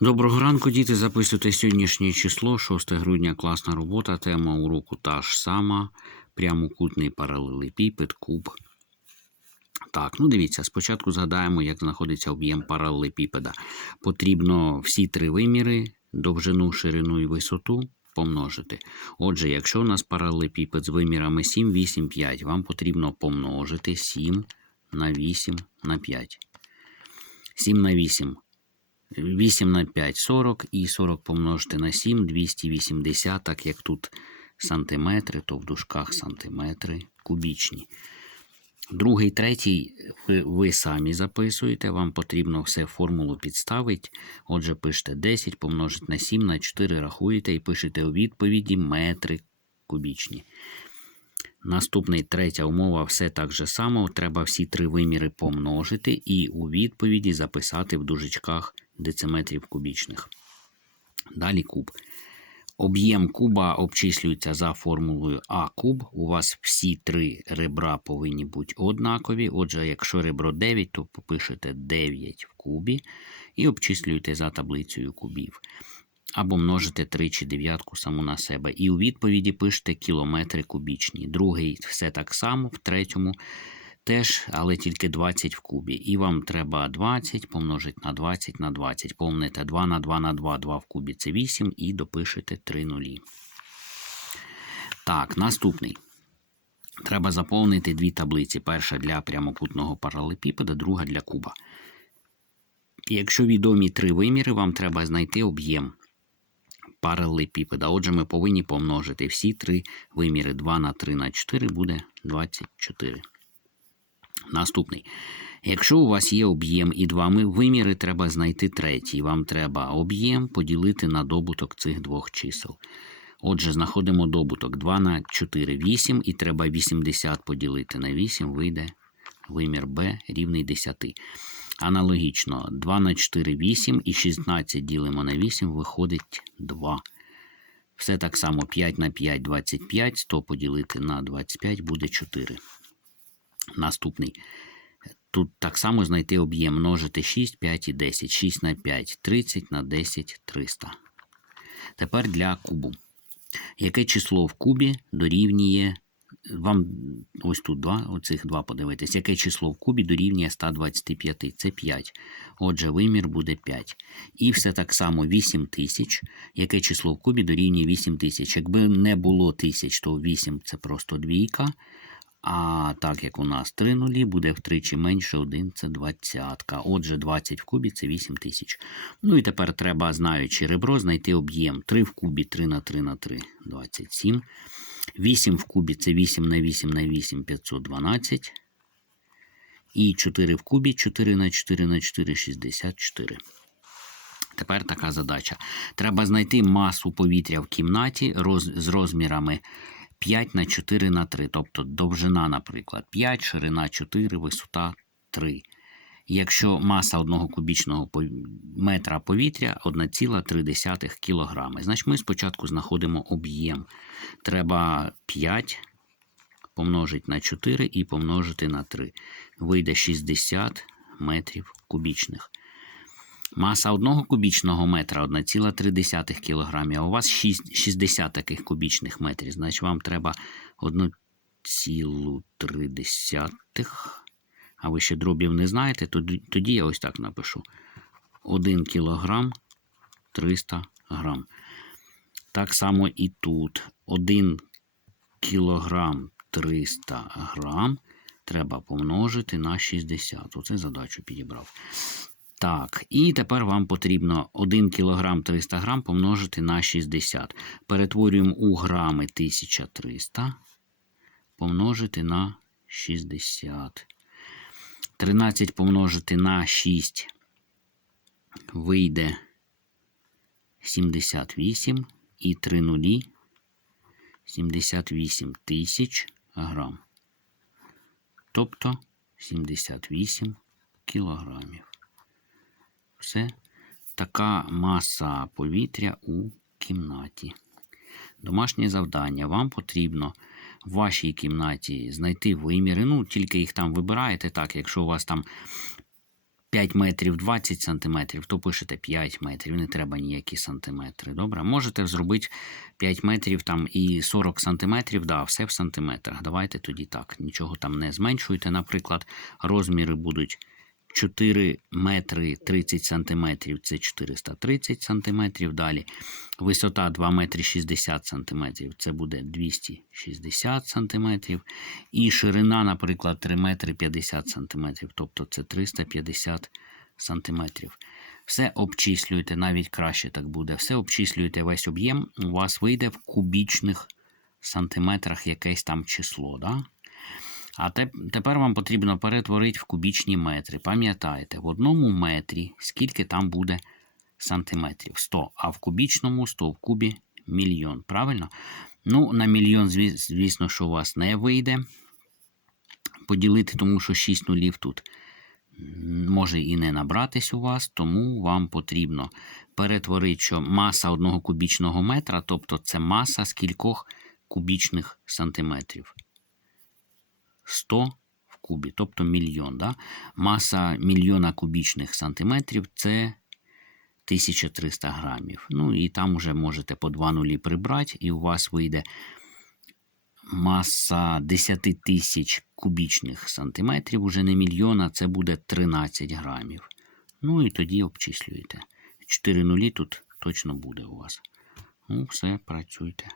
Доброго ранку, діти. Записуйте сьогоднішнє число, 6 грудня, класна робота. Тема уроку та ж сама. Прямокутний паралелепіпед, куб. Так, ну дивіться, спочатку згадаємо, як знаходиться об'єм паралелепіпеда. Потрібно всі три виміри, довжину, ширину і висоту помножити. Отже, якщо у нас паралелепіпед з вимірами 7, 8, 5, вам потрібно помножити 7 на 8 на 5. 7 на 8 8 на 5 40 і 40 помножити на 7 280, так як тут сантиметри, то в дужках сантиметри кубічні. Другий, третій ви, самі записуєте, вам потрібно все формулу підставити. Отже, пишете 10 помножити на 7 на 4 рахуєте і пишете у відповіді метри кубічні. Наступний третя умова все так же само. Треба всі три виміри помножити і у відповіді записати в дужечках дециметрів кубічних. Далі куб. Об'єм куба обчислюється за формулою А куб. У вас всі три ребра повинні бути однакові. Отже, якщо ребро 9, то попишете 9 в кубі і обчислюєте за таблицею кубів. Або множите тричі дев'ятку саму на себе. І у відповіді пишете кілометри кубічні. Другий все так само, в третьому теж, але тільки 20 в кубі. І вам треба 20 помножити на 20 на 20. Помните 2 на 2 на 2, 2 в кубі це 8 і допишете 3 нулі. Так, наступний. Треба заповнити дві таблиці. Перша для прямокутного паралепіпеда, друга для куба. Якщо відомі три виміри, вам треба знайти об'єм паралелепіпеда. Отже, ми повинні помножити всі три виміри 2 на 3 на 4 буде 24. Наступний. Якщо у вас є об'єм і два виміри, треба знайти третій. Вам треба об'єм поділити на добуток цих двох чисел. Отже, знаходимо добуток 2 на 4 8, і треба 80 поділити на 8, вийде вимір b рівний 10. Аналогічно 2 на 4 8 і 16 ділимо на 8, виходить 2. Все так само 5 на 5 25, 100 поділити на 25 буде 4. Наступний. Тут так само знайти об'єм множити 6, 5 і 10. 6 на 5 30 на 10 300. Тепер для кубу. Яке число в кубі дорівнює. Вам ось тут два, оцих два подивитись, яке число в кубі дорівнює 125. Це 5. Отже, вимір буде 5. І все так само 8 тисяч. Яке число в кубі дорівнює 8 тисяч. Якби не було тисяч, то 8 це просто двійка. А так як у нас 3 нулі, буде втричі менше 1 це двадцятка. Отже, 20 в кубі це 8 тисяч. Ну і тепер треба, знаючи ребро, знайти об'єм. 3 в кубі 3 на 3 на 3 27. 8 в кубі це 8 на 8 на 8 512. І 4 в кубі 4 на 4 на 4 64. Тепер така задача. Треба знайти масу повітря в кімнаті роз, з розмірами 5 на 4 на 3, тобто довжина, наприклад, 5, ширина 4, висота 3. Якщо маса одного кубічного метра повітря 1,3 кг. Значить ми спочатку знаходимо об'єм. Треба 5 помножити на 4 і помножити на 3. Вийде 60 метрів кубічних. Маса одного кубічного метра 1,3 кг, а у вас 60 таких кубічних метрів. Значить, вам треба 1,3. А ви ще дробів не знаєте, тоді, тоді я ось так напишу: 1 кг 300 грам. Так само і тут 1 кг 300 грам треба помножити на 60. Оце задачу підібрав. Так, і тепер вам потрібно 1 кг 300 г помножити на 60. Перетворюємо у грами 1300 помножити на 60. 13 помножити на 6 вийде 78 і 3 нулі 78 тисяч грам. Тобто 78 кілограмів. Все така маса повітря у кімнаті. Домашнє завдання. Вам потрібно в вашій кімнаті знайти виміри. Ну, тільки їх там вибираєте так, якщо у вас там 5 метрів 20 сантиметрів, то пишете 5 метрів, не треба ніякі сантиметри. Добре, можете зробити 5 метрів там і 40 сантиметрів, да, все в сантиметрах. Давайте тоді так. Нічого там не зменшуйте. Наприклад, розміри будуть 4 метри 30 сантиметрів, це 430 сантиметрів. Далі висота 2 метри 60 сантиметрів, це буде 260 сантиметрів. І ширина, наприклад, 3 метри 50 сантиметрів, тобто це 350 сантиметрів. Все обчислюєте, навіть краще так буде. Все обчислюєте весь об'єм, у вас вийде в кубічних сантиметрах якесь там число. Да? А те, тепер вам потрібно перетворити в кубічні метри. Пам'ятаєте, в одному метрі скільки там буде сантиметрів? 100, а в кубічному 100, в кубі мільйон. Правильно? Ну, на мільйон, звісно, що у вас не вийде поділити, тому що 6 нулів тут може і не набратись у вас, тому вам потрібно перетворити, що маса одного кубічного метра, тобто це маса скількох кубічних сантиметрів. 100 в кубі, тобто мільйон. Да? Маса мільйона кубічних сантиметрів це 1300 грамів. Ну і там вже можете по два нулі прибрати, і у вас вийде маса 10 тисяч кубічних сантиметрів, уже не мільйона, це буде 13 грамів. Ну і тоді обчислюєте. 4 нулі тут точно буде у вас. Ну, все, працюйте.